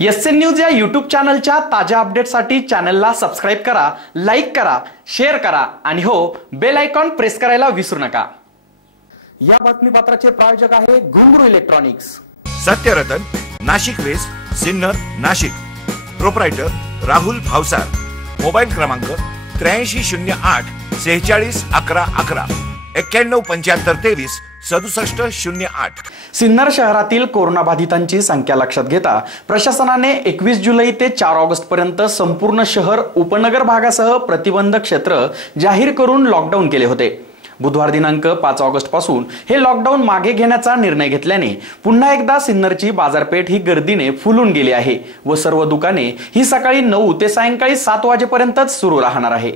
SN news या YouTube चॅनलच्या ताज्या अपडेटसाठी चॅनलला सबस्क्राइब करा, लाईक करा, शेअर करा आणि हो बेल आयकॉन प्रेस करायला विसरू नका। या बातमीपत्राचे प्रायोजक आहे Ghungroo electronics. Satyaratan, Nashik west, Sinnar, Nashik. Proprietor Rahul Bhavsar. Mobile क्रमांक 8308 46 11 11 91 75 23 67 08। सिन्नर शहरातील कोरोनाबाधितांची संख्या लक्षात घेता प्रशासनाने 21 जुलै ते 4 ऑगस्ट पर्यंत संपूर्ण शहर उपनगर भागासह प्रतिबंधक क्षेत्र जाहीर करून लॉकडाऊन केले होते। बुधवार दिनांक 5 ऑगस्ट पासून हे लॉकडाऊन मागे घेण्याचा निर्णय घेतल्याने पुन्हा एकदा सिन्नरची बाजारपेठ ही गर्दीने फुलून गेली आहे व सर्व दुकाने ही सकाळी 9 ते सायंकाळी 7 वाजेपर्यंतच सुरू राहणार आहे।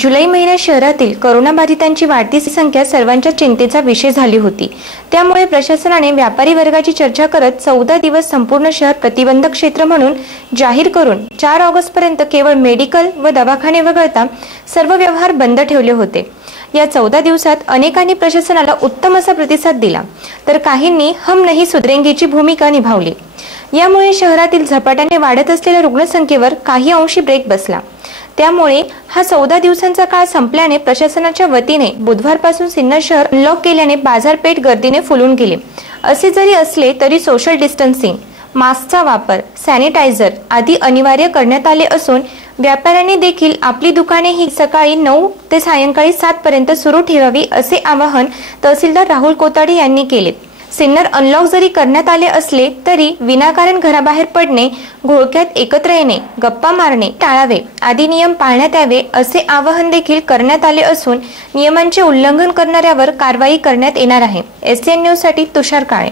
जुलै महिन्यात शहरातील कोरोनाबाधितांची वाढती संख्या सर्वांच्या चिंतेचा विषय झाली होती। त्यामुळे प्रशासनाने व्यापारी वर्गाची चर्चा करत 14 दिवस संपूर्ण शहर प्रतिबंधक क्षेत्र म्हणून जाहीर करून 4 ऑगस्ट पर्यंत केवळ मेडिकल व दवाखाने वगळता सर्व व्यवहार बंद ठेवले होते। या 14 दिवसात अनेकांनी प्रशासनाला उत्तम असा प्रतिसाद दिला, तर काहींनी हम नहीं सुधरेंगेची भूमिका निभावली। यामुळे शहरातील झपाट्याने वाढत असलेल्या रुग्णसंख्येवर काही अंशी ब्रेक बसला। त्यामुळे हा 14 दिवसांचा काळ संपल्याने प्रशासनाच्या वतीने बुधवारपासून सिन्नर शहर अनलॉक केल्याने बाजारपेठ गर्दीने फुलून गेली। असे जरी असले तरी सोशल डिस्टन्सिंग, मास्कचा वापर, सॅनिटायझर आदी अनिवार्य करण्यात आले असून व्यापाऱ्यांनी देखील आपली दुकाने ही सकाळी 9 ते सायंकाळी 7 पर्यंत सुरू ठेवावी असे आवाहन तहसीलदार राहुल कोताडे यांनी केले। सिन्नर अनलॉक जरी करण्यात आले असले तरी विनाकारण घराबाहेर पडणे, घोळक्यात एकत्र येणे, गप्पा मारणे टाळावे आदी नियम पाळण्यात यावे असे आवाहन देखील करण्यात आले असून नियमांचे उल्लंघन करणाऱ्यावर कारवाई करण्यात येणार आहे। एसएन न्यूज साठी तुषार काळे।